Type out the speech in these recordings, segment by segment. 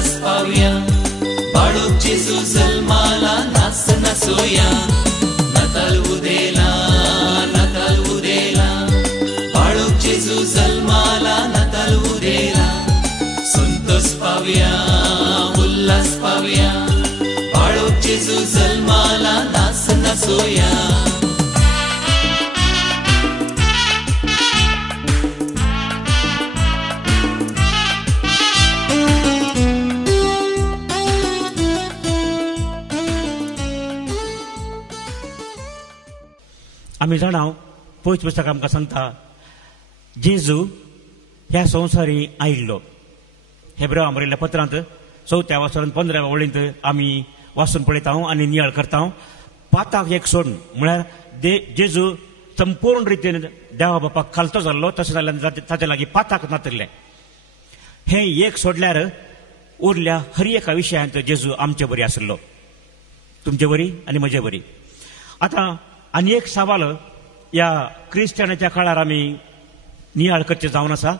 उल्हास पावया बाळूक जेजू जल्माला नाच नाचोया नाताल उदेला बाळूक जेजू जल्माला नाताल उदेला संतोष पावया उल्हास पावया बाळूक जेजू जल्माला नाच नाचोया आम्ही जाणाव पयच पुस्तक आमकां सांगता जेजू ह्या संवसारी आयिल्लो. हेब्रेव बरयल्ल्या पत्रांत 4 वाचनांत 15 वळींत आमी वाचून पळयता आनी नियाळ करता. पाताक एक सोडून म्हळ्यार जेजू संपूर्ण रितीन देवा बापाक खालतो जाल्लो, तशें जाल्यार ताचे लागीं पाताक नातरले. हे एक सोडल्यार उरल्या हर एका विशयांत जेजू आमचे बरी आसलो, तुमचे बरी आनी म्हजे बरी. आतां आनी एक सवाल या क्रिस्टियनाच्या काळार आमी नियाळ करचे जावन आसा.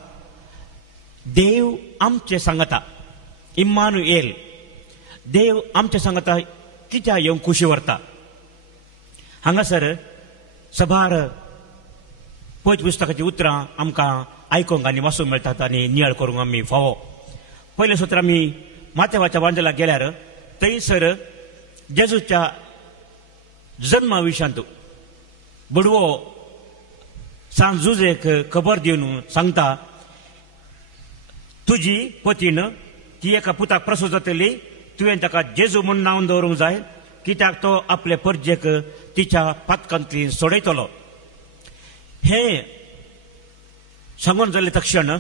देव आमचे सांगता, इम्मानुएल, देव आमचे सांगता कित्या येवन खुशी व्हरता. हांगासर सभार पयच पुस्तकाची उतरां आमकां आयकूंक आनी वाचूंक मेळटात आनी नियाळ करूंक आमी फावो. पयलें सत्र आमी मातेवाच्या वांजेलाक गेल्यार थंयसर जेजूच्या जन्मा विशयांत बडवो सांजुजेक खबर दिवन सांगता, तुजी पतीन ती एका पुताक प्रसूत जातली, तुवें ताका जेजू म्हूण नांव दवरूंक जाय, कित्याक तो आपले परजेक तिच्या पातकांतली सोडयतलो. हे सांगून जाल्ले तक्षण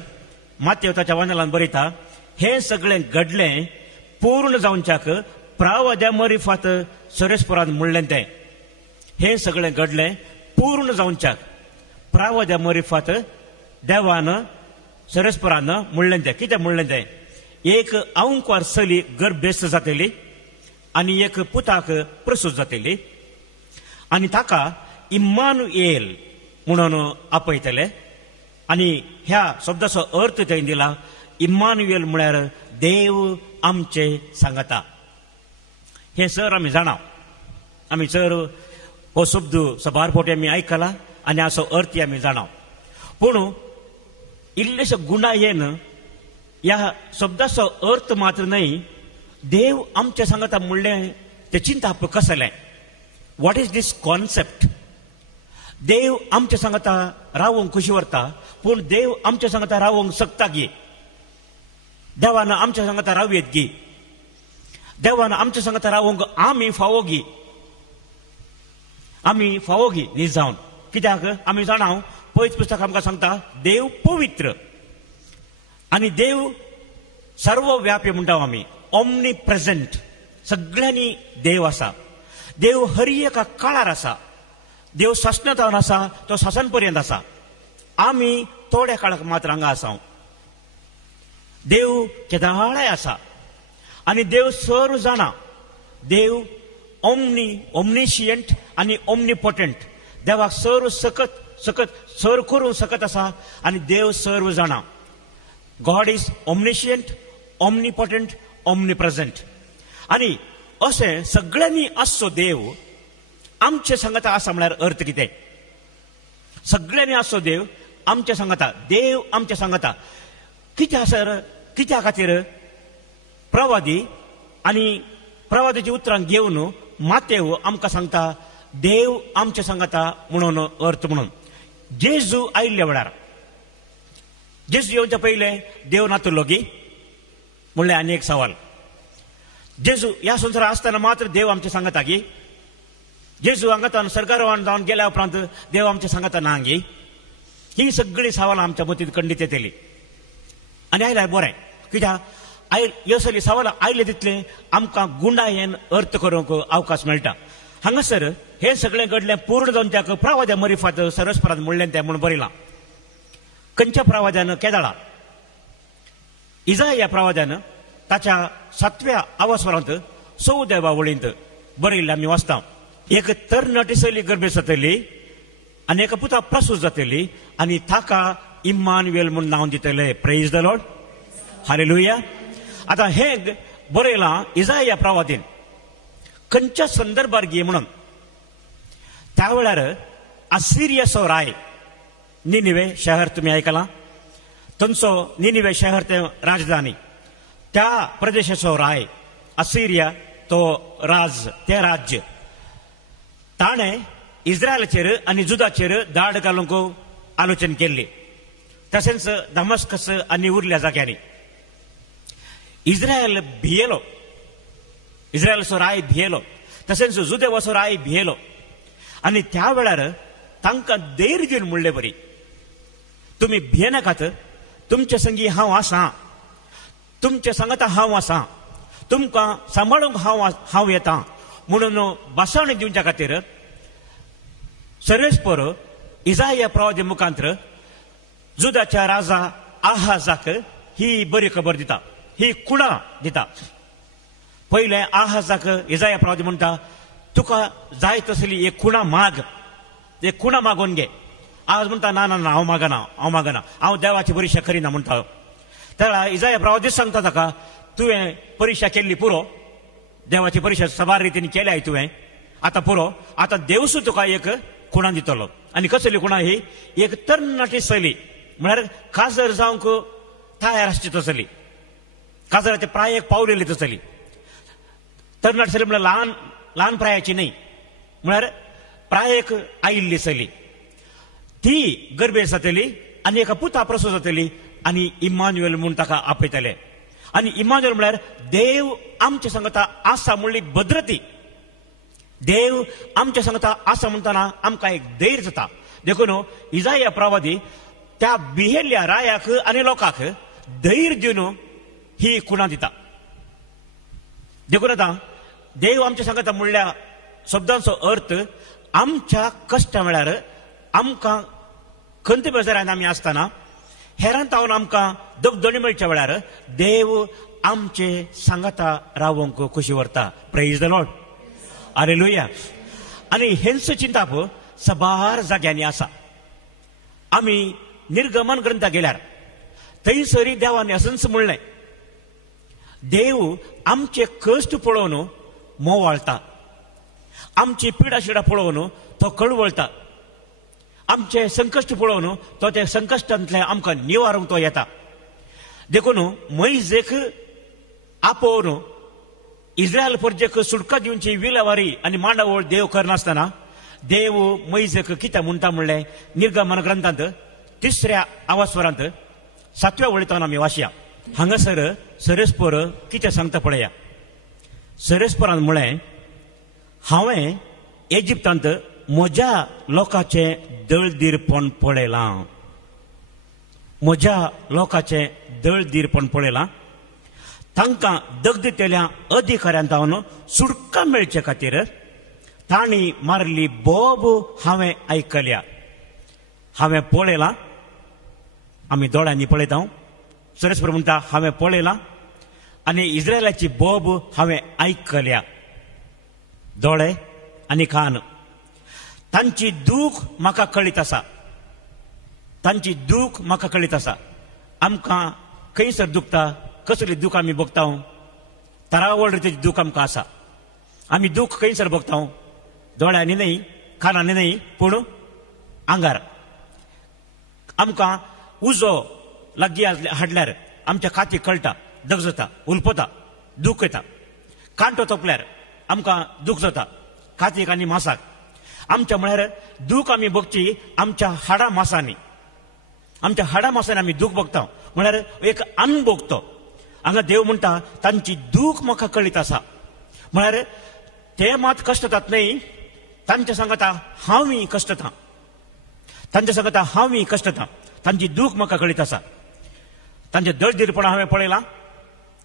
मातेव ताच्या वांजेलांत बरयता, हे सगळें घडलें पूर्ण जावच्याक प्रावद्या मरिफात सरेस्परान म्हणलें तें. हे सगळें घडलें पूर्ण जावच्याक प्रावद्या मरिफात देवान सरेस्परान म्हणलें तें. कितें म्हणलें तें? एक अवंकवार चली गर्भेस्त जातली आनी एक पुताक प्रसूत जातली आनी ताका इम्मानुएल म्हणून आपयतले. आनी ह्या शब्दाचो अर्थ थंय दिला, इम्मानुएल म्हळ्यार देव आमचे सांगता. हे सर आमी जाणाव, आमी सर हो शब्द सबार फावटी आमी आयकला आनी हाचो अर्थ आमी जाणाव. पूण इल्लेशे गुणायेन ह्या शब्दाचो अर्थ मात्र न्हय, देव आमचे सांगता म्हणलें तें चिंताप कसलें. What is this concept? देव आमचे सांगता रावोंक खुशी व्हरता, पूण देव आमचे सांगता रावोंक सकता गी. देवान आमचे सांगता रावयेत गी. देवान आमचे सांगता रावोंक आमी फावो गी. आमी फावो गी न्ही जावन. कित्याक आमी जाणाव पयच पुस्तक आमकां सांगता देव पवित्र आनी देव सर्वव्यापी म्हणटा आमी, ऑमनी प्रेझेंट. सगळ्यांनी देव आसा. देव हर एका काळार आसा. देव शासनांत आसा, तो शासन पर्यंत आसा. आमी थोड्या काळाक मात्र हांगा आसा. देव केदाळाय आसा आनी देव सर्व जाणा. देव ओमनिशियंट आनी ओमनिपोटंट. देवाक सर्व सर्व करूंक सकत आसा आनी देव सर्व जाणा. God is omniscient, omnipotent, omnipresent. आनी अशें सगळ्यांनी आसचो देव आमचे सांगता आसा म्हळ्यार अर्थ कितें? सगळ्यांनी आसचो देव आमचे सांगता. देव आमचे सांगता कित्या सर? कित्या खातीर? प्रवादी आनी प्रवादीची उतरां घेवन मातेव आमकां सांगता देव आमचे सांगता म्हणून अर्थ. म्हणून जेजू आयिल्ल्या वेळार, जेजू येवच्या पयले देव नातुरलो गी म्हणलें आनी एक सवाल. जेजू ह्या संवसारांत आसतना मात्र देव आमचे सांगता गी. जेजू हांगाच्यान सर्गारोहण जावन गेल्या उपरांत देव आमचे सांगता ना गी. ही सगळीं सवालां आमच्या मतींत खंडीत येतली. आनी आयल्यार बरें, कित्याक ह्यो सगळीं सवालां आयले तितले आमकां गुंडायेन अर्थ करूंक अवकाश मेळटा. हांगासर हे सगळें घडलें पूर्ण जावन त्याक प्रवाद्या मरिफात सरस्परान म्हणलें तें म्हणून बरयलां. खंयच्या प्रवाद्यान? केदाळा. इजाया ह्या प्रवाद्यान ताच्या 7व्या आवास्वरांत 14व्या वळींत बरयल्लें आमी वाचता. एक तरणाटी चली गर्भेस्त जातली आनी एका पुता प्रसूत जातली आनी ताका इम्मानुएल म्हूण नांव दितले. Praise the Lord, hallelujah. आता हे बरयलां इसाया प्रवादीन खंयच्या संदर्भार घे म्हणून. त्या वेळार असिरियाचो राय, निनिवे शहर तुम्ही ऐकला, थंयचो निनिवे शहर ते राजधानी, त्या प्रदेशाचो राय असिरिया तो ते राज्य ताणे इस्रायलाचेर आनी जुदाचेर धाड घालूंक आलोचन केल्ली. तशेंच दमस्कस आनी उरल्या जाग्यांनी इस्रायल भियेलो, इस्रायलाचो राय भियेलो, तशेंच जुदेवाचो राय भियेलो. आनी त्या वेळार तांकां धैर्य दिवन म्हणलें बरी, तुमी भियेनाकात, तुमचे संगी हांव आसां, तुमचे सांगाता हांव आसां, तुमकां सांबाळूंक हांव येतां म्हणून बसवण दिवच्या खातीर सर्वेस्पर इसाया प्रवादी मुखांतर जुदाच्या राजा आहाजाक ही बरी खबर दिता, ही कुणा दिता. पयले आहाजाक इसाया प्रवादी म्हणटा, तुका जाय तसली एक कुणा माग, एक कुणा मागून घे. आज म्हणटा ना ना ना हांव मागना, हांव देवाची परिक्षा करिना म्हणटा. त्या इसाया प्रवादीच सांगता ताका, तुवें परिक्षा केल्ली पुरो, देवाची परिक्षा सबार रितीन केल्या तुवें, आतां पुरो, आतां देवसूं तुका एक कुणा दितलो. आनी कसली कुणा ही, एक तरणाटी चली, म्हळ्यार काजर जावंक तयार आसची तसली, काजराचे प्रायेक पावलेली तसली. तरणाट चली म्हळ्यार ल्हान प्रायाची न्ही, म्हळ्यार प्रायेक आयिल्ली चली. ती गर्भेर जातली आनी एका पुता प्रसूत जातली आनी इम्मान्युएल म्हूण ताका आपयतले. आनी इम्मान्युएल म्हळ्यार देव आमच्या सांगता आसा म्हणली भद्रती. देव आमच्या सांगता आसा म्हणटाना आमकां एक धैर्य जाता. देखून इसाया प्रवादी त्या भियेल्ल्या रायाक आनी लोकांक धैर्य दिवन ही कुणा दिता. देखून आतां देव आमच्या सांगता म्हणल्या शब्दांचो अर्थ, आमच्या कश्टा वेळार आमकां खंत बेजारान आमी आसतना, हेरांत तावन आमकां दगदणी मेळच्या वेळार देव आमचे सांगाता रावंक कशी व्हरता. Praise the Lord, hallelujah. आनी हेंच चिंताप सबार जाग्यांनी आसा. आमी निर्गमन ग्रंथाक गेल्यार थंयसरी देवान असंच म्हणलें, देव आमचे कश्ट पळोवन मोवाळटा, आमची पिडा शिडा पळोवन तो कळवळटा, आमचे संकश्ट पळोवन तो त्या संकश्टांतले आमकां निवारूंक तो येता. देखून मैजेक आपोवन इस्रायल प्रजेक सुटका दिवची विलावारी आनी मांडावळ देव करनासतना देव मैजेक कितें म्हणटा म्हणलें निर्गमन ग्रंथांत 3ऱ्या आवास्वरांत 7व्या वळींतल्यान आमी वाचया. हांगासर सरेस्पर कितें सांगता पळया. सरेस्परान म्हळें, हांवें इजिप्तांत म्हज्या लोकांचें दळदीरपण पळयलां, म्हज्या लोकांचें दळदीरपण पळयलां. तांकां दगदीतेल्या अधिकाऱ्यांतावन सुटका मेळचे खातीर तांणी मारली बोब हांवें आयकल्या. हांवें पळयलां, आमी दोळ्यांनी पळयता. सरेस्पर म्हणटा हांवें पळयलां आनी इस्रायलाची बोब हांवें आयकल्या. दोळे आनी कान, तांची दूख म्हाका कळीत आसा, तांची दूख म्हाका कळीत आसा. आमकां खंयसर दुखता, कसली दूख आमी भोगता, तरावळ रितीची दूख आमकां आसा. आमी दूख खंयसर भोगता, दोळ्यांनी न्ही, कानांनी न्ही, पूण आंगार. आमकां उजो लागीं हाडल्यार आमच्या कातीक कळटा, दग जाता, उलपता, दूख येता. कांटो तोपल्यार आमकां दूख जाता, कातीक आनी मासाक. आमच्या म्हळ्यार दूख आमी भोगची आमच्या हाडा मासांनी, आमच्या हाडा मासांनी आमी दूख भोगता, म्हळ्यार एक अन्न भोगतो. हांगा देव म्हणटा तांची दूख म्हाका कळीत आसा. म्हळ्यार ते मात कश्ट जातात न्ही, तांच्या सांगता हांवूय कश्ट जाता, तांच्या सांगता हांवूय कश्ट जाता. तांची दूख म्हाका कळीत आसा. तांचे दळदीरपण हांवें पळयलां,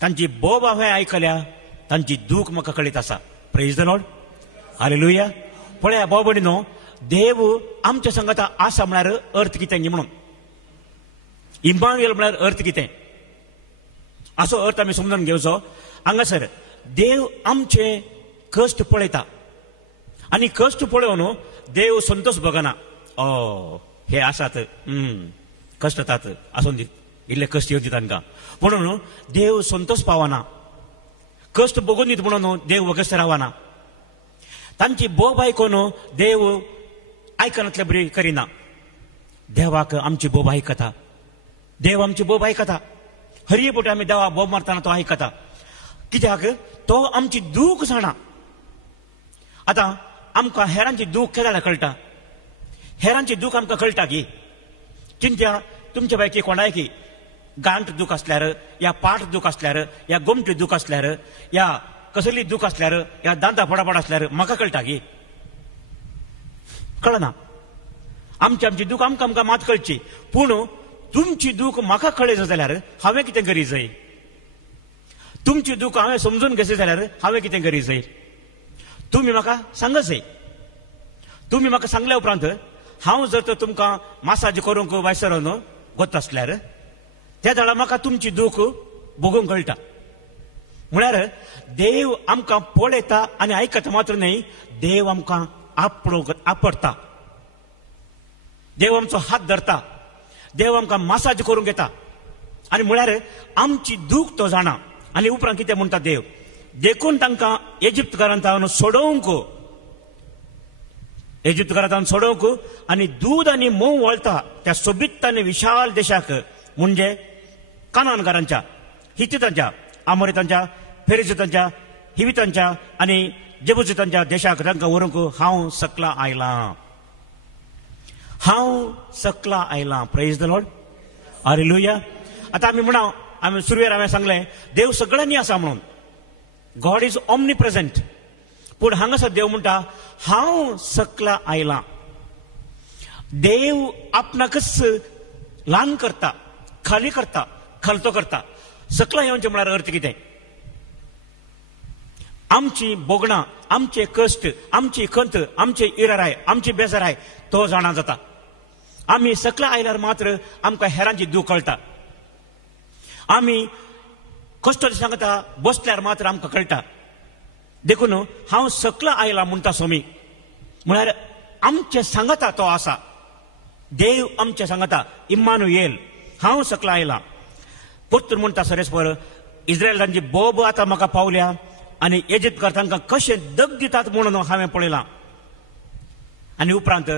तांची बोब हांवें आयकल्या, तांची दूख म्हाका कळीत आसा. Praise the Lord, hallelujah. पळया बोबडीनो, देव आमच्या सांगता आसा म्हळ्यार अर्थ कितें म्हणून. इम्मानुएल म्हळ्यार अर्थ कितें, असो अर्थ आमी समजून घेवचो. हांगासर देव आमचे कश्ट पळयता आनी कश्ट पळोवन देव संतोश भोगना. हे आसात, कश्ट जातात आसून दी, इल्ले कश्ट येवचे तांकां. म्हणून देव संतोष पावना, कश्ट बघून दित म्हणून देव वगस्त रावना. तांची बोब आयकून देव आयकनातले बरी करिना. देवाक आमची बोब आयकता, देव आमची बोब आयकता. हरये पोटी आमी देवा बोब मारतना तो आयकता. कित्याक तो आमची दूख जाणा. आतां आमकां हेरांची दूख केन्ना कळटा? हेरांची दूख आमकां कळटा की चिंत्या तुमच्या पैकी कोणायकी गांठ दूख असल्यार, या पाठ दूख असल्यार, या गोमटी दूख असल्यार, या कसली दूख असल्यार, या दांता फडाफड असल्यार म्हाका कळटा की कळना. आमची दूख आमकां मात कळची. पूण तुमची दूख म्हाका कळ्ळी जाल्यार हांवें कितें करी जाय? तुमची दूख हांवें समजून घेतली जाल्यार हांवें कितें करी जाय? तुमी म्हाका सांग जाय. तुमी म्हाका सांगल्या उपरांत हांव जर तर तुमकां मासाज करूंक वायसरून वता आसल्यार त्या दाडा म्हाका तुमची दूख बघूंक कळटा. म्हळ्यार देव आमकां पळयता आनी आयकता मात्र न्हय, देव आमकां आपडटा. देव आमचो हात धरता, देव आमकां मासाज करूंक येता. आनी म्हळ्यार आमची दूख तो जाणा. आनी उपरांत कितें म्हणटा देव? देखून तांकां इजिप्तकारांत सोडोवंक, इजिप्तकारांत सोडोवंक आनी दूद आनी मोव वळटा त्या सोबीत आनी विशाल देशाक, म्हणजे कानानकारांच्या, हितीतांच्या, आमोरितांच्या, फेरिजितांच्या, हिवितांच्या आनी जेबुसितांच्या देशाक तांकां व्हरूंक हांव सकला आयलां. हांव सकला आयलां. Praise the Lord. हालेलुया. आतां आमी म्हणा, आमी सुरवेर हांवें सांगलें देव सगळ्यांनी आसा म्हणून. God is omni present. पूण हांगासर देव म्हणटा हांव सकला आयलां. देव आपणाकच ल्हान करता, खाली करता, खालतो करता. सकला येवचें म्हळ्यार अर्थ कितें? आमची बोगणां, आमचे कश्ट, आमची खंत, आमचे इराराय, आमची बेजाराय तो जाणा जाता. आमी सकला आयल्यार मात्र आमकां हेरांची दूख कळटा. आमी कश्ट सांगता बसल्यार मात्र आमकां कळटा. देखून हांव सकला आयला म्हणटा सोमी, म्हळ्यार आमचे सांगता तो आसा. देव आमचे सांगता, इम्मानुएल, हांव सकला आयला. पुत्र म्हणटा सरेस्पर, इस्रायलांची बोब आतां म्हाका पावल्या आनी इजिप्तकार तांकां कशें दग दितात म्हणून हांवें पळयलां. आनी उपरांत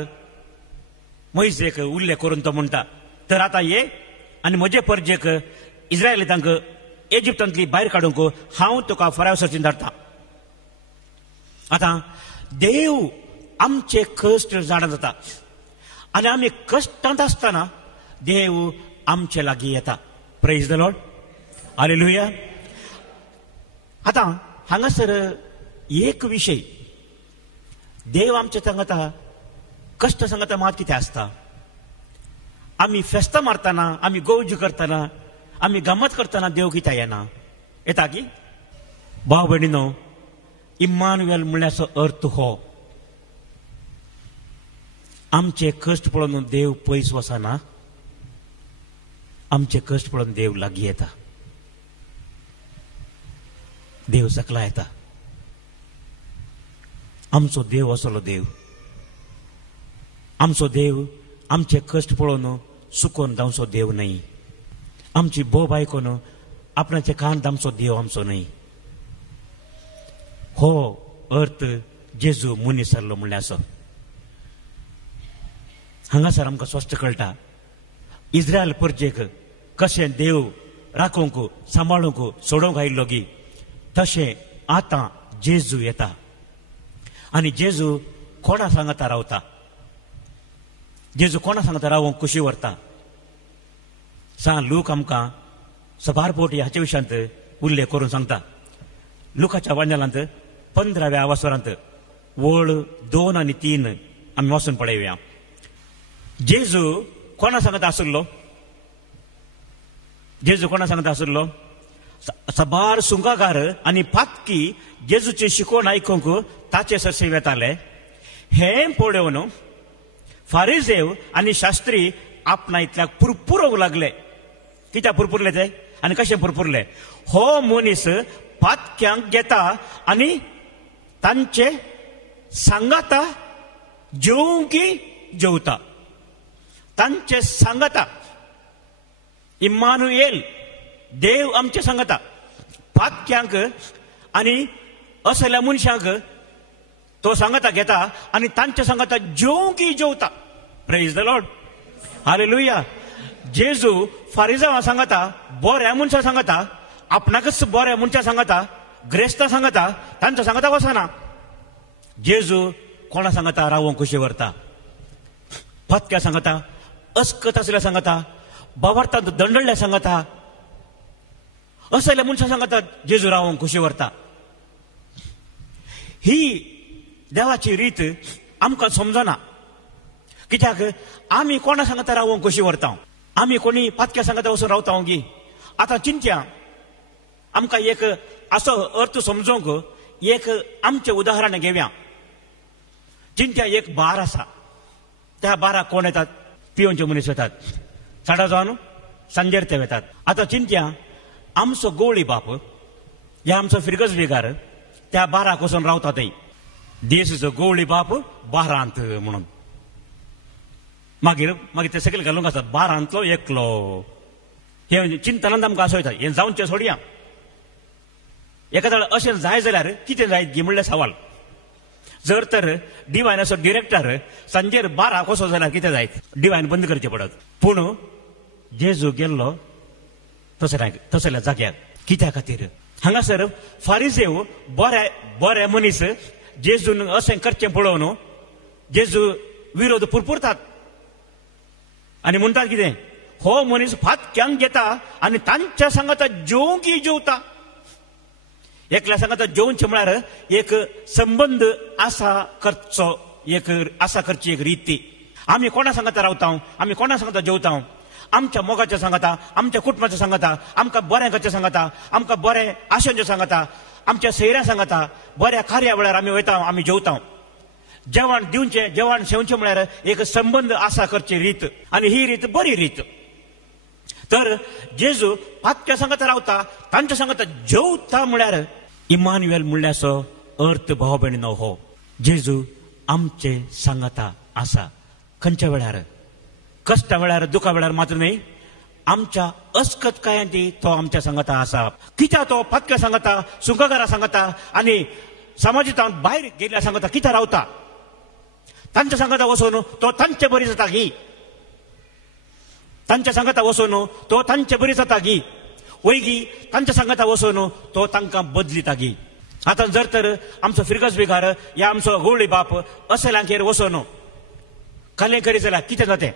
मोइसेक उल्लेख करून तो म्हणटा, तर आतां ये आनी म्हजे परजेक इस्रायलितांक इजिप्तांतली भायर काडूंक हांव तुका फराव सर्तीन धाडटा. आतां देव आमचे कश्ट जाणा जाता आनी आमी कश्टांत आसतना देव आमचे लागीं येता. Praise the Lord. हालेलुया. आतां हांगासर एक विशय, देव आमचे सांगता कश्ट सांगता मात कितें आसता? आमी फेस्तां मारतना, आमी गौज करतना, आमी गमत करतना देव कित्याक येना? येता की भाव भयणीनो, इम्मानुएल म्हणल्याचो अर्थ हो, आमचे कश्ट पळोवन देव पयस वचना, आमचे कश्ट पळोवन देव लागीं येता. देव सकला येता. आमचो देव असलो देव. आमचो देव आमचे कश्ट पळोवन सुकोवन जावचो देव न्हय. आमची बोब आयकून आपणाचे कान दामचो देव आमचो न्हय. हो अर्थ जेजू मनीस जाल्लो म्हणल्यार हांगासर आमकां स्पश्ट कळटा इस्रायल परजेक कशें देव राखूंक, सांबाळूंक, सोडूंक आयिल्लो गी, तशें आतां जेजू येता. आनी जेजू कोणा सांगता रावता? जेजू कोणा सांगता रावूंक कुशी व्हरता? लूक आमकां सबार पोटी हाचे विशयांत उल्लेख करून सांगता. लुकाच्या वांजलांत 15व्या वासरांत वळ 2 आनी 3 आमी वाचून पळयया. जेजू कोणा सांगता आसलो? जेजू कोणा सांगता आसलो? सबार सुंगागार आनी पातकी जेजूची शिकवण आयकूंक ताचे सरसेव येताले. हें पळोवन फारिजेव आनी शास्त्री आपणा इतल्याक पुरपुरोंक लागले. कित्याक पुरपुरले ते आनी कशें पुरपुरले? हो मनीस पातक्यांक घेता आनी तांचे सांगाता जेवूंकी जेवता. तांचे सांगाता इम्मानुएल, देव आमचे सांगता. पातक्यांक आनी असल्या मनशांक तो सांगता घेता आनी तांचे सांगता जेवंकी जेवता. Praise the Lord, hallelujah. जेजू फारिजावां सांगता, बऱ्या मनशां सांगता, आपणाकच बऱ्या मनशां सांगता, ग्रेस्तां सांगता, तांच्या सांगता वचना. जेजू कोणा सांगता रावोंक कशी व्हरता. पत्क्या सांगता, अस्कत असल्या सांगता, बावार्थांत दंडळ्या सांगता, असल्या मनशां सांगता जेजू रावोंक कशी व्हरता. ही देवाची रीत आमकां समजना. कित्याक आमी कोणा सांगता रावोंक कशी व्हरता. आमी कोणी पातक्या सांगता वचून रावता गी. आतां चिंत्या, आमकां एक असो अर्थ समजोवंक एक आमचें उदाहरण घेवया. चिंत्या, एक बार आसा. त्या बाराक कोण येतात? पियोवचे मनीस येतात. चडा जावन सांजेर ते येतात. आतां चिंत्या, आमचो गवळी बाप या आमचो फिरगस बेगार त्या बाराक वचून रावता. थंय देसूचो गवळी बाप बारांत म्हणून. मागीर ते सकयल घालूंक आसता बारांतलो एकलो. हे चिंतनांत आमकां असो येता. हें जावचें सोडया. एखाद्या अशें जाय जाल्यार कितें जायत गी म्हणल्यार सवाल. जर तर डिवायन असो डिरेक्टर सांजेर बाराक वचो जाल्यार कितें जायत? डिवायन बंद करचें पडत. पूण जेजू गेल्लो तसल्या जाग्यार. कित्या खातीर? हांगासर फारिजेव बरे मनीस जेजून अशें करचें पळोवन जेजू विरोध पुरपुरतात आनी म्हणटात कितें? हो मनीस फातक्यांक घेता आनी तांच्या सांगता जेवंकी जेवता. एकल्या सांगता जेवचें म्हळ्यार एक संबंध आसा करचो, एक आसा करची एक रीती. आमी कोणा सांगता रावता, आमी कोणा सांगता जेवता. आमच्या मोगाचें सांगता, आमच्या कुटुंबाचें सांगता, आमकां बरें करचें सांगता, आमकां बरें आशेचें सांगता, आमच्या सैऱ्या सांगता, बऱ्या कार्या वेळार आमी वयता, आमी जेवता. जेवण दिवचें, जेवण शेवचें म्हळ्यार एक संबंध आसा करची रीत. आनी ही रीत बरी रीत. तर जेजू पातक्या सांगता रावता, तांच्या सांगता जेवता म्हळ्यार इमानुएल म्हणल्याचो अर्थ भाव भयणीनो हो. जेजू आमचे सांगता आसा. खंयच्या वेळार? कश्टा वेळार, दुखा वेळार मात्र न्ही, आमच्या अस्कत कायांती तो आमच्या सांगता आसा. कित्या तो पातक्या सांगता, सुंककारा सांगता आनी समाजितांत भायर गेल्या सांगता कित्या रावता? तांच्या सांगता वचून तो तांचे बरी जाता गी. तांच्या सांगता वचून तो तांचे बरी जाता गी. वैगी तांच्या सांगता वचून तो तांकां बदलिता गी. आतां जर तर आमचो फिरगस बेगार या आमचो गवळी बाप असल्यांचेर वचून कालें करीत जाल्यार कितें जातें?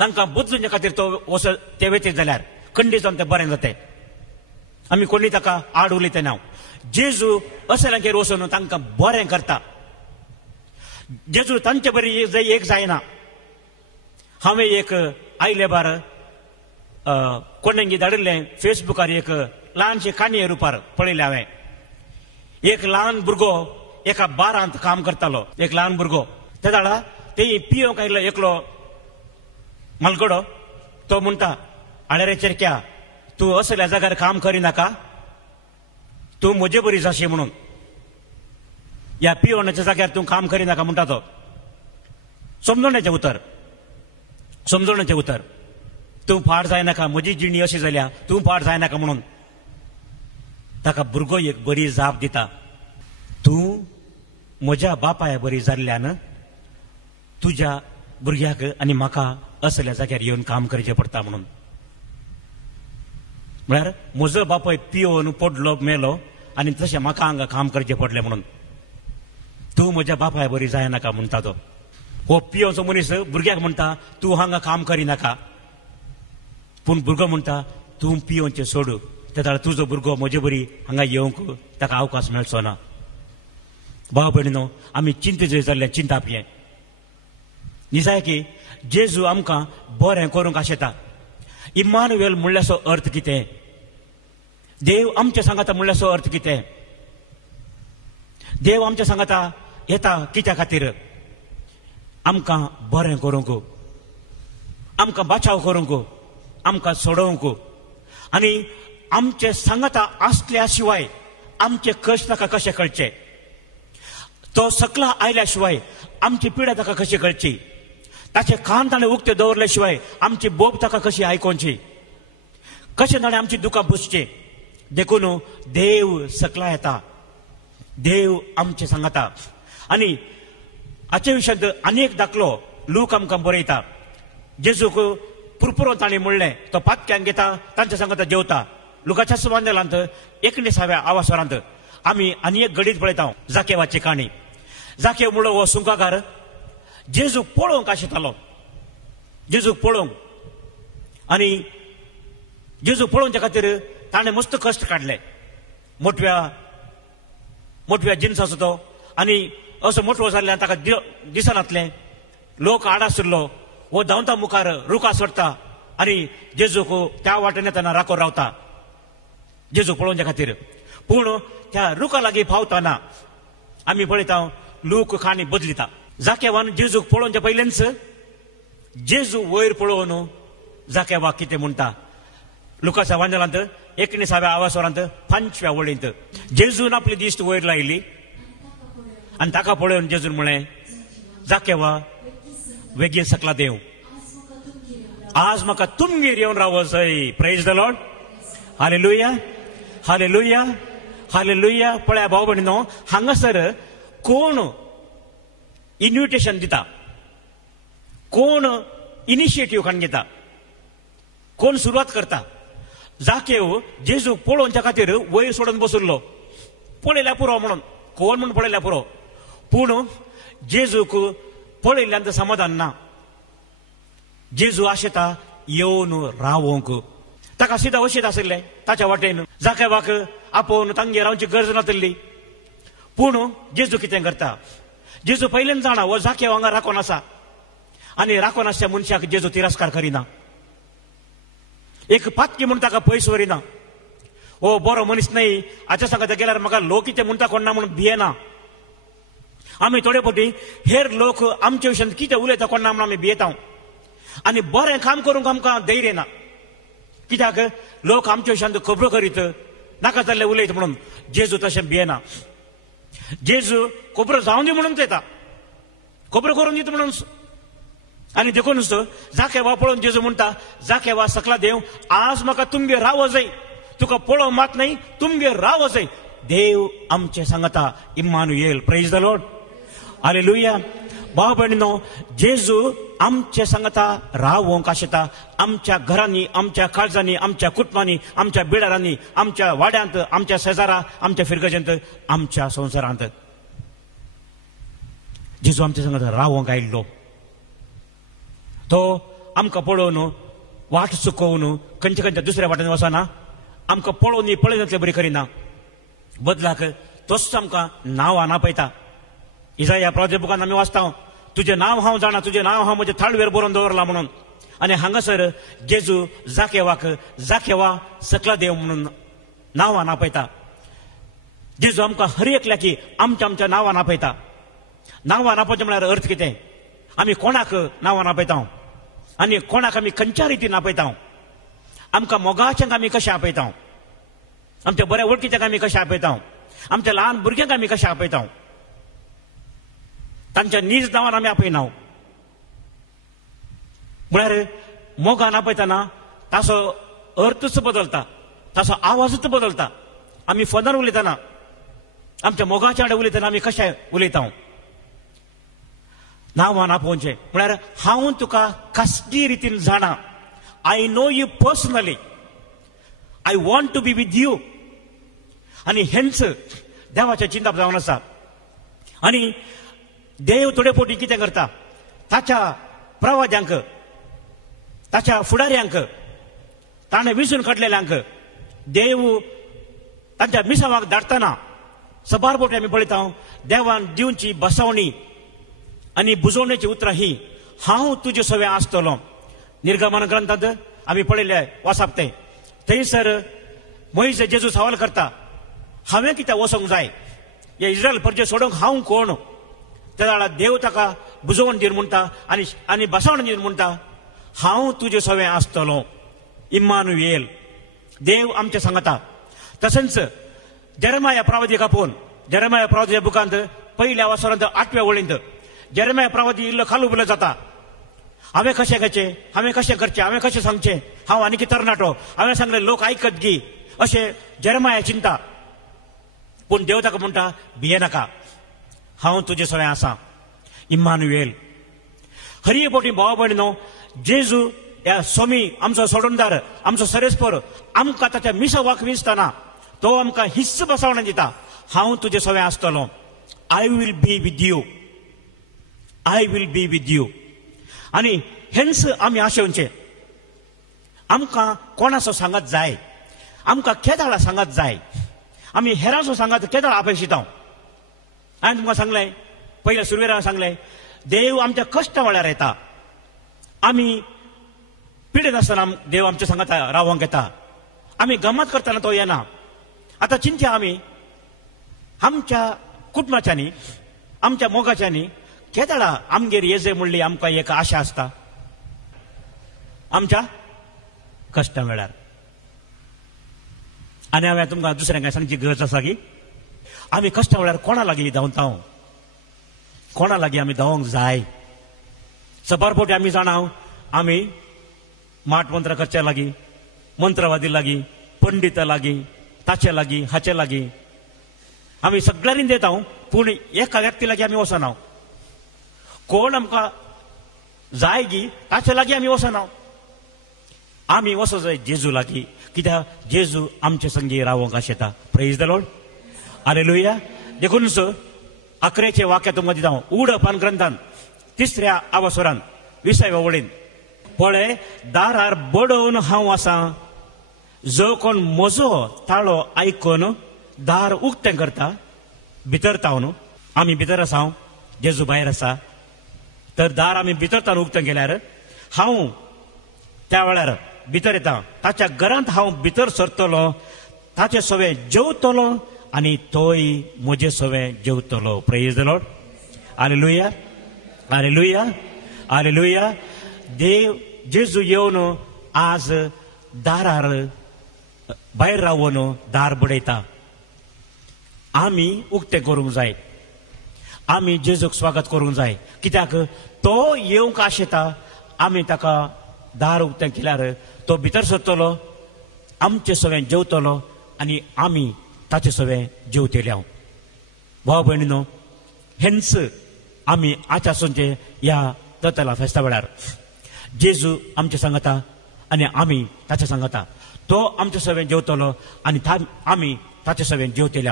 तांकां बदलुचे खातीर तो ते वेचीत जाल्यार खंडीत जावन तें बरें जातें. आमी कोणी ताका आड उलयता ना. जेजू असल्यांचेर वचून तांकां बरें करता. जेजू तांचे बरी एक जायना. हांवें एक आयले बार कोणेंगी धाडिल्लें फेसबुकार एक ल्हानशी काणी रुपार पळयलें हांवें. एक ल्हान भुरगो एका बारांत काम करतालो. एक ल्हान भुरगो ते दाडा ते पियोंक आयिल्लो एकलो मलगडो. तो म्हणटा, आळे रे चेरक्या, तूं असल्या जाग्यार काम करिनाका, तूं म्हजे बरी जाशी म्हणून. या पियोनाच्या जाग्यार तूं काम करिनाका म्हणटा तो. समजोवण्याचें उतर. तूं फाट जायनाका, म्हजी जिणी अशी जाल्या, तूं फाट जायनाका म्हणून. ताका भुरगो एक बरी जाप दिता. तूं म्हज्या बापाय बरी जाल्ल्यान तुज्या भुरग्याक आनी म्हाका असल्या जाग्यार येवन काम करचें पडटा म्हणून. म्हळ्यार म्हजो बापूय पियोन पडलो मेलो आनी तशें म्हाका हांगा काम करचें पडलें म्हणून. तूं म्हज्या बापाय बरी जायनाका म्हणटा तो. हो पियोचो मनीस भुरग्याक म्हणटा तूं हांगा काम करिनाका. पूण भुरगो म्हणटा तूं पियोचें सोड. त्या दाडा तुजो भुरगो म्हजे बरी हांगा येवंक ताका अवकाश मेळचो ना. भाव भयणीनो, आमी चिंत जंय जाल्लें चिंतापिये. निजाय की जेजू आमकां बरें करूंक आशेता. इम्मानुएल म्हणल्याचो अर्थ कितें? देव आमच्या सांगता म्हणल्याचो अर्थ कितें? देव आमच्या सांगता येता कित्या खातीर? आमकां बरें करूंक, आमकां बचाव करूंक, आमकां सोडोवंक. आनी आमचे सांगता आसल्या शिवाय आमचे कश्ट ताका कशें कळचे? तो सकला आयल्या शिवाय आमची पिडा ताका कशी कळची? ताचे कान ताणें उक्ते दवरले शिवाय आमची बोब ताका कशी आयकोवची, कशें ताणें आमची दुकां पुसचे. देखून देव सकला येता, देव आमचे सांगता. आनी हाचे विशयांत आनीक दाखलो लूक आमकां बरयता. जेजूक पुरपुरो ताणें म्हणलें, तो पातक्यांक घेता, तांच्या सांगता जेवता. लुकाच्या सुवांदेलांत 19व्या आवासवरांत आमी आनी एक घडीत पळयता जाकेवाची काणी. जाकेव म्हणलो हो सुंकाकार जेजूक पळोवंक आशितालो, जेजूक पळोवंक. आनी जेजूक पळोवच्या खातीर ताणें मस्त कश्ट काडले. मोठव्या जिन्स आसा तो, आनी असो मोठो जाल्ल्यान ताका दिसनातलें. लोक आडासुरलो, हो धांवता मुखार रुखां सोडटा आनी जेजूक त्या वाटेन येतना राखोन रावता जेजूक पळोवच्या खातीर. पूण त्या रुखा लागीं पावतना आमी पळयता लोक खाणी बदलिता. जाकेवान जेजूक पळोवच्या पयलेंच जेजू वयर पळोवन जाकेवा कितें म्हणटा. लुकाच्या वांजलांत 19व्या आवासवरांत 5व्या वळींत जेजून आपली दिश्ट वयर लायली आनी ताका पळोवन जेजून म्हळें, जाकेवा वेगीन सकला देव, आज म्हाका तुमगेर येवन रावो जाय. Praise the Lord. Hallelujah, hallelujah, hallelujah. पळया भाव भयणीनो, हांगासर कोण इन्विटेशन दिता, कोण इनिशिएटिव्ह काडून घेता, कोण सुरवात करता. जाकेव जेजूक पळोवच्या खातीर वयर सोडून बसुल्लो, पळयल्या पुरो म्हणून, कोण म्हणून पळयल्या पुरो. पूण जेजूक पळयल्ल्यान समाधान ना. जेजू आशेता येवन रावोंक. ताका सिधा वशीत आशिल्ले ताच्या वाटेन. जाकेवाक आपोवन तांगेर रावची गरज नासली. पूण जेजू कितें करता, जेजू पयलेन जाणा हो जाकेव हांगा राखोन आसा आनी राखोन आसच्या मनशाक जेजू तिरस्कार करिना. एक पातकी म्हूण ताका पयस व्हरिना. हो बरो मनीस न्हय, हाच्या सांगता गेल्यार म्हाका लोक कितें म्हणटा कोण ना म्हणून भियेना. आमी थोडे फावटी हेर लोक आमच्या विशयान कितें उलयता कोण ना म्हणून आमी भियेता. आनी बरें काम करूंक आमकां धैर्य ना. कित्याक लोक आमच्या विशयान खबरो करीत, नाका जाल्ले उलयत म्हणून. जेजू तशें भियेना. जेजू खबरो जावं दी म्हणून येता, खबरो करून दिता म्हणून. आनी देखूनच जाकेवा पळोवन जेजू म्हणटा, जाकेवा सकला देव, आज म्हाका तुमगेर रावो जाय. तुका पळोवंक मात न्हय, तुमगेर रावो जाय. देव आमचे सांगता. Emmanuel. Praise the Lord. Hallelujah. भाव भयणीनो, जेजू आमचे सांगता रावोंक आशेता. आमच्या घरांनी, आमच्या काळजांनी, आमच्या कुटुंबांनी, आमच्या बिडारांनी, आमच्या वाड्यांत, आमच्या शेजारा, आमच्या फिरगजेंत, आमच्या संवसारांत जेजू आमचे सांगता रावोंक आयिल्लो. तो आमकां पळोवन वाट चुकोवन खंयच्या दुसऱ्या वाटेन वचना. आमकां पळोवन पळयनातले बरी करिना. बदलाक तोच आमकां नांवां नापयता. इसाया प्रॉजेक्ट बुकान आमी वाचता, तुजें नांव हांव जाणा, तुजें नांव हांव म्हज्या थाळवेर बरोवन दवरला म्हणून. आनी हांगासर जेजू जाकेवाक जाकेवा सकला देव म्हणून नांवां नापयता. जेजू आमकां हर एकल्या की आमच्या नांवां नापयता. नांवां नापोवचें म्हळ्यार अर्थ कितें? आमी कोणाक नांवां नापयता आनी कोणाक आमी खंयच्या रितीन नापयता. आमकां मोगाच्यांक आमी कशें आपयता, आमच्या बऱ्या वळखीच्यांक आमी कशें आपयता, आमच्या ल्हान भुरग्यांक आमी कशें आपयता. तांच्या नीज नांवान आमी आपयना. म्हळ्यार मोगान आपयतना ताचो अर्थच बदलता, ताचो आवाजच बदलता. आमी फोनार उलयतना, आमच्या मोगाच्या कडेन उलयतना आमी कशें उलयता. नांवान आपोवचें म्हळ्यार हांव तुका कसली रितीन जाणा. I know you personally. I want to be with you. आनी हेंच देवाचें चिंतप जावन आसा. आनी देव थोडे फावटी कितें करता, ताच्या प्रवाद्यांक, ताच्या फुडाऱ्यांक, ताणें विसरून काडलेल्यांक देव तांच्या मिसावाक धाडटना सबार फावटी आमी पळयता देवान दिवची बसवणी आनी बुजोवणेची उतरां ही, हांव तुजे सवे आसतलो. निर्गमन ग्रंथांत आमी पळयले वाचप तें. थंयसर मोइसे जेजू सवाल करता, हांवें कित्याक वचोंक जाय, हे इस्रायल प्रजे सोडूंक हांव कोण? त्या वेळार देव ताका बुजोवन दिवन म्हणटा आनी बसवण दिवन म्हणटा, हांव तुजे सवे आसतलो. इम्मानुएल. देव आमचे सांगता. तशेंच जेरेमाया प्रवादीक आपोवन जेरेमाया प्रवादी बुकांत 1व्या वासरांत 8व्या वळींत जेरेमाया प्रवादी इल्लो खालू बिलो जाता. हांवें कशें घेचें, हांवें कशें करचें, हांवें कशें सांगचें, हांव आनी तरणाटो, हांवें सांगलें लोक आयकत गी, अशें जेरमाया चिंता. पूण देव ताका म्हणटा भिये नाका, हांव तुजें सगळें आसां. इम्मानुएल. खरी पोटी भाव भयणीनो, जेजू ह्या स्वामी आमचो सोडूनदार, आमचो सरेस्पर, आमकां ताच्या मिसा वाकविसतना तो आमकां हिस्स बसवण दिता. हांव तुजें सगळें आसतलो. I will be with you, I will be with you. आनी हेंच आमी आशेवचें. आमकां कोणाचो सांगत जाय, आमकां केदाळा सांगत जाय, आमी हेरांचो सांगत केदाळ अपेक्षीत. हांवें तुमकां सांगलें, पयल्या सुरवेर सांगलें, देव आमच्या कश्ट वेळार येता. आमी पिडेत आसतना देव आमच्या सांगात रावंक येता. आमी गमत करतना तो येना. आतां चिंतया आमी आमच्या कुटुंबाच्यांनी, आमच्या मोगाच्यांनी केदाळा आमगेर येजे म्हणली आमकां एक आशा आसता. आमच्या कश्टा वेळार. आनी हांवें तुमकां दुसऱ्यांक काय सांगची गरज आसा की आमी कश्टा वेळार कोणा लागीं धांवतां, कोणा लागीं आमी धांवंक जाय. सबारपोटी आमी जाणा आमी माट मंत्र करच्या लागीं, मंत्रवादी लागीं, पंडिता लागीं, ताचे लागीं, हाचे लागीं आमी सगळ्यांनी देता. पूण एका व्यक्ती लागीं आमी वचना. कोण आमकां जाय गी ताचे लागीं आमी वचना. आमी वचो जाय जेजू लागीं, कित्याक जेजू आमचे संगी रावंक आशेता. Praise the Lord. हालेलुया. देखून 11 वाक्य तुमकां दिता. उडपान ग्रंथान 3ऱ्या आवासोरान 20व्या वळीन, पळय दारार बडोवन हांव आसां, जो कोण म्हजो ताळो आयकून दार उक्तें करता, भितर तावन. आमी भितर आसा, जेजू भायर आसा, तर दार आमी भितर तावन उक्तें केल्यार हांव त्या वेळार भितर येता. ताच्या घरांत हांव भितर सरतलो, ताचे सवे जेवतलो आनी तोय म्हजे सवे जेवतलो. Praise the Lord. Hallelujah, hallelujah, hallelujah. देव जेजू येवन आज दारार भायर रावून दार बडयता. आमी उक्तें करूंक जाय, आमी जेजूक स्वागत करूंक जाय. कित्याक तो येवंक आशेता. आमी ताका दार उक्तें केल्यार तो भितर सरतलो, आमचे सगळें जेवतलो आनी आमी ताचे सगळें जेवतले. भाव भयणीनो, हेंच आमी आचासूनचे ह्या तोतेला फेस्ता वेळार जेजू आमचे सांगता आनी आमी ताचे सांगता. तो आमचे सगळें जेवतलो आनी आमी ताचे सगळें जेवतले.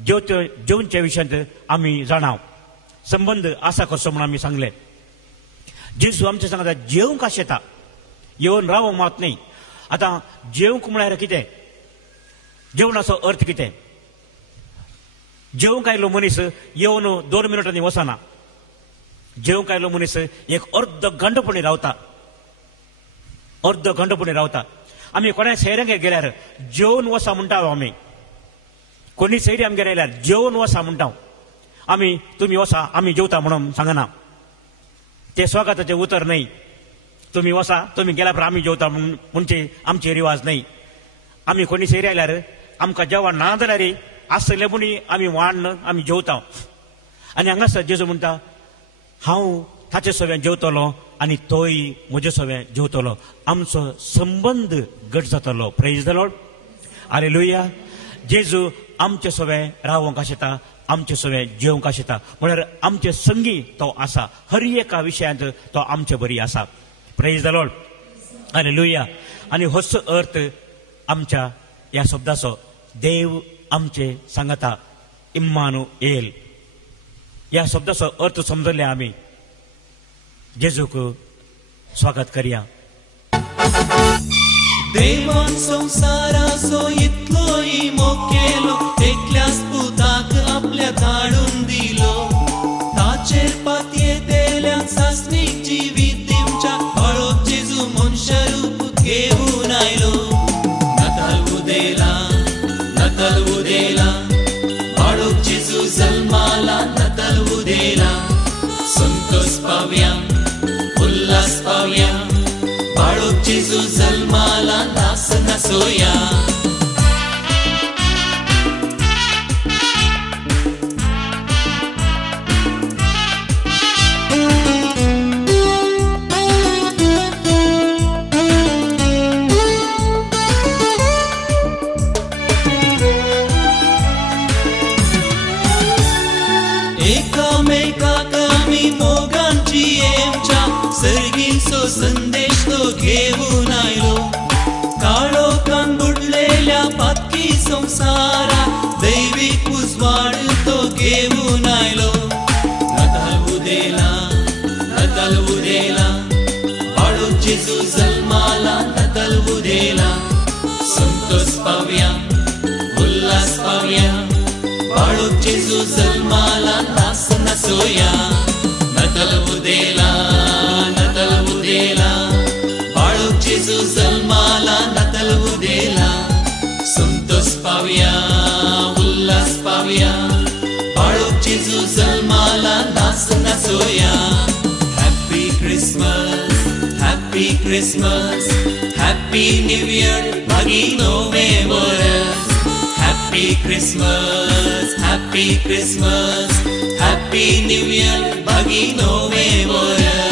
जेवणच्या विशयांत आमी जाणा संबंध आसा कसो म्हणून आमी सांगले. जेजू आमचे सांगता जेवंक आशेता, येवन रावंक मात न्ही. आतां जेवंक म्हळ्यार कितें? जेवणाचो अर्थ कितें? जेवंक आयलो मनीस येवन 2 मिनटांनी वचना. जेवंक आयलो मनीस एक अर्द घंटपणी रावता, अर्द घंटपणी रावता. आमी कोणाय सैऱ्यांगेर गेल्यार जेवून वसा म्हणटा आमी. कोणी सैरी आमगेर आयल्यार जेवून वसा म्हणटा आमी. तुमी वसा, आमी जेवता म्हणून सांगना. ते स्वागताचें उतर न्हय. तुमी वसा, तुमी गेल्या पर आमी जेवता म्हणचे आमचे रिवाज न्हय. आमी कोणी सैरी आयल्यार आमकां जेवण ना जाल्यार आसले म्हणी आमी वाडन आमी जेवता. आनी हांगासर जेजू म्हणटा हांव ताचे सगळें जेवतलो आनी तोय म्हजे सगळें जेवतलो. आमचो संबंद घट जातलो. Praise the Lord. हालेलुया. जेजू आमचे सगळें रावंक आशेता, आमचे सगळें जेवंक आशेता. म्हळ्यार आमचे संगी तो आसा. हर एका विशयांत तो आमचे बरी आसा. Praise the Lord. हालेलुया. आनी होच अर्थ आमच्या ह्या शब्दाचो. देव आमचे सांगता इम्मानुएल. ह्या शब्दाचो अर्थ समजले आमी. जेजूक स्वागत करया. देवान संसाराचो इतलोय मोग केलो, एकल्याच पुताक आपल्या धाडून दिलो. ताचेर पातये तेल्यान सासणीक जिवीत दिवच्या, हळोक जेजू मनशा रूप घेवन आयलो. नाताल उदेला, नाताल उदेला, हळोक जेजू जल्माला. नाताल उदेला, संतोष पावया, उल्हास पावया, बाळोक जेजू जल्माला. नाच नाचोया. आनी मोगांची येमच्या सर्गीचो संदेश तो घेऊन आयलो काळोखान बुडलेल्या पातकी संसारा दैविक उजवाड तो घेऊन आयलो नतल उदेला बाळू जेजू जल्माला नतल उदेला संतोष पावया उल्हास पावया बाळू जेजू जल्माला नाच नसोया नतल उदेला बाळू जेजू जल्माला नतल उदेला संतोष पावया उल्हास पावया बाळू जेजू जल्माला नाच नसोया happy Christmas happy new year भगिनो मेमोरस happy Christmas happy new year भगिनो मेमोरस